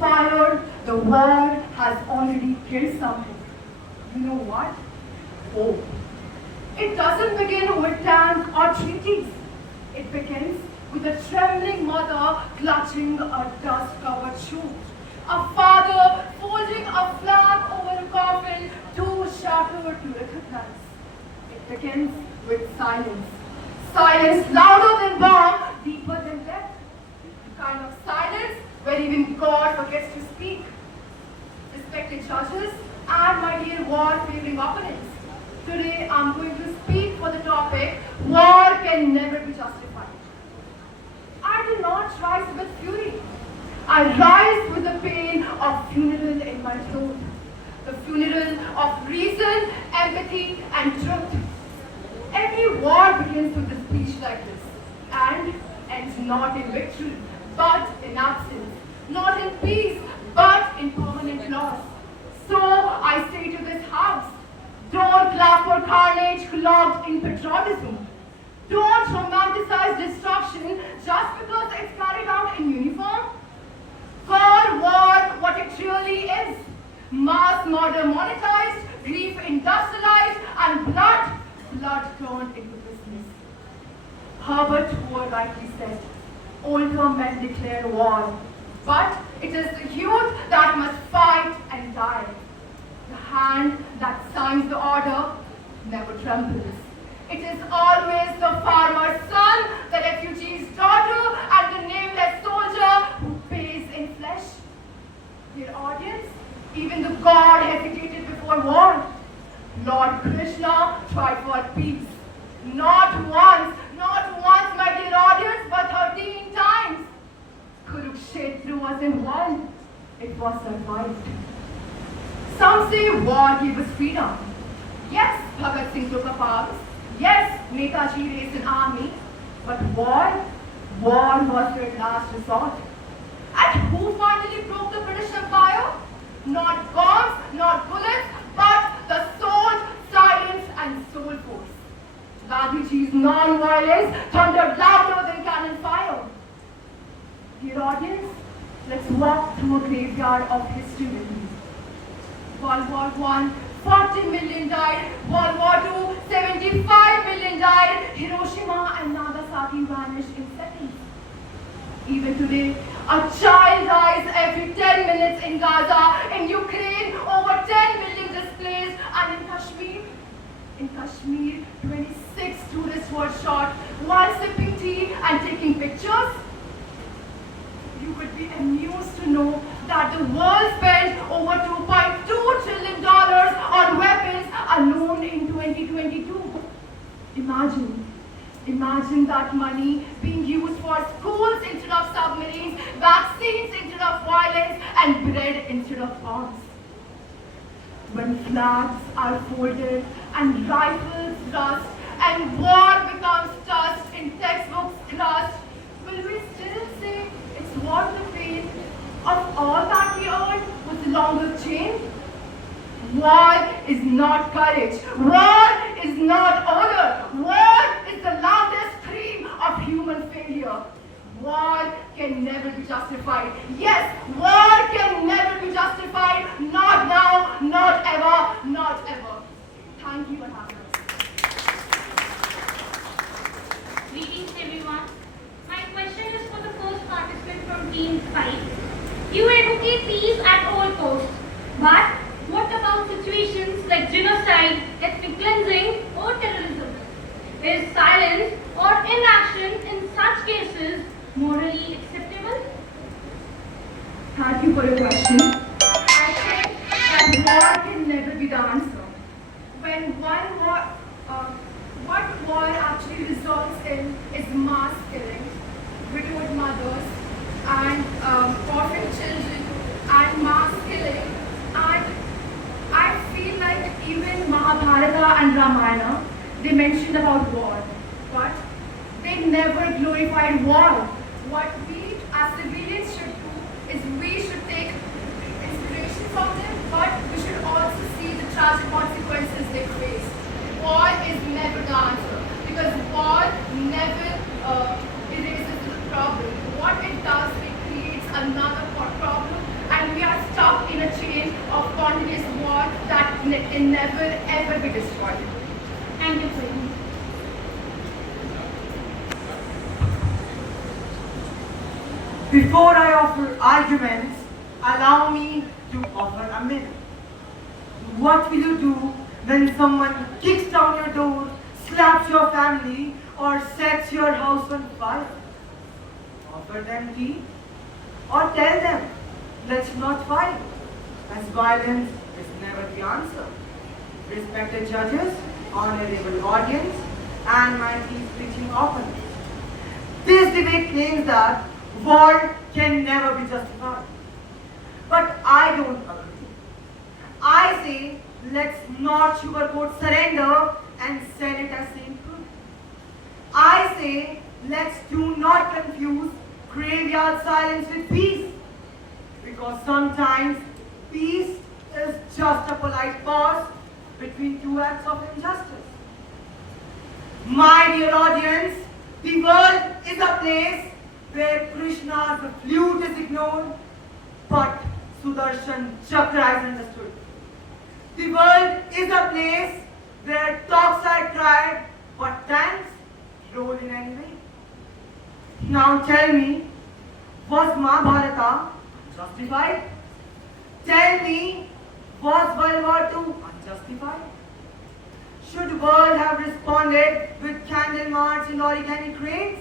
fire, the war has already killed something. You know what? Hope. It doesn't begin with tanks or treaties. It begins with a trembling mother clutching a dust-covered shoe. A father folding a flag over a coffin too shattered to recognize. It begins with silence. Silence louder than bomb, deeper than death. The kind of silence where even God forgets to speak. Respected judges and my dear war-favoring opponents, today I'm going to speak for the topic, war can never be justified. I do not rise with fury. I rise with the pain of funeral in my throat. The funeral of reason, empathy, and truth. Every war begins with a speech like this and ends not in victory, but in absence. Not in peace, but in permanent loss. So I say to this house, don't clap for carnage clogged in patriotism. Don't romanticize destruction just because it's carried out in uniform. Call war what it really is. Mass murder monetized, grief industrialized, and blood turned into business. Herbert Hoover rightly said, older men declare war, but it is the youth that must fight and die. The hand that signs the order never trembles. It is always the farmer's son, the refugee's daughter, and the nameless soldier who pays in flesh. Dear audience, even the god hesitated before war. Lord Krishna tried for peace. Not once, my dear audience, but 13 times. Kurukshetra was involved. It was survived. Some say war gave us freedom. Yes, Bhagat Singh took up arms. Yes, Netaji raised an army. But war was their last resort. And who finally broke the British Empire? Not bombs, not bullets, but the sword, silence, and soul force. Gandhiji's non-violence thundered louder than cannon fire. Dear audience, let's walk through a graveyard of history with me. World War I, 40 million died. World War II, 75 million died. Hiroshima and Nagasaki vanished in seconds. Even today, a child dies every 10 minutes in Gaza. In Ukraine, over 10 million displaced. And in Kashmir, 26 tourists were shot while sipping tea and taking pictures. You would be amused to know that the world spent over $2.2 trillion on weapons alone in 2022. Imagine that money being used for schools instead of submarines, vaccines instead of violence, and bread instead of bombs. When flags are folded and rifles rust and war becomes dust in textbooks crushed, will we still say it's worth the pain of all that we earned with longer chain? War is not courage. War is not honor. War is the loudest scream of human failure. War can never be justified. Yes, war can never be justified. Not now, not ever, not ever. Thank you and have a nice day. Greetings everyone. My question is for the first participant from Team 5. You advocate peace at all costs, but what about situations like genocide, ethnic cleansing or terrorism? Is silence or inaction in such cases morally acceptable? Thank you for your question. I think that war can never be the answer. When what war actually results in is mass killing, widowed mothers, and orphan children, and mass killing. And I feel like even Mahabharata and Ramayana, they mentioned about war, but they never glorified war. What we as civilians should do is we should take inspiration from them, but we should also see the tragic consequences they face. War is never the answer, because war never erases the problem. What it does, it creates another problem, and can never ever be destroyed. Thank you, Queen. Before I offer arguments, allow me to offer a minute. What will you do when someone kicks down your door, slaps your family, or sets your house on fire? Offer them tea? Or tell them, let's not fight, as violence is never the answer. Respected judges, honorable audience, and my peace-preaching opponents. This debate claims that war can never be justified. But I don't agree. I say, let's not sugarcoat surrender and sell it as Saint Good. I say, let's do not confuse graveyard silence with peace. Because sometimes peace is just a polite pause between two acts of injustice. My dear audience, the world is a place where Krishna's flute is ignored, but Sudarshan Chakra is understood. The world is a place where talks are tried, but tanks roll in any way. Now tell me, was Mahabharata justified? Tell me, was World War II unjustified? Should world have responded with candle march and origami cranes?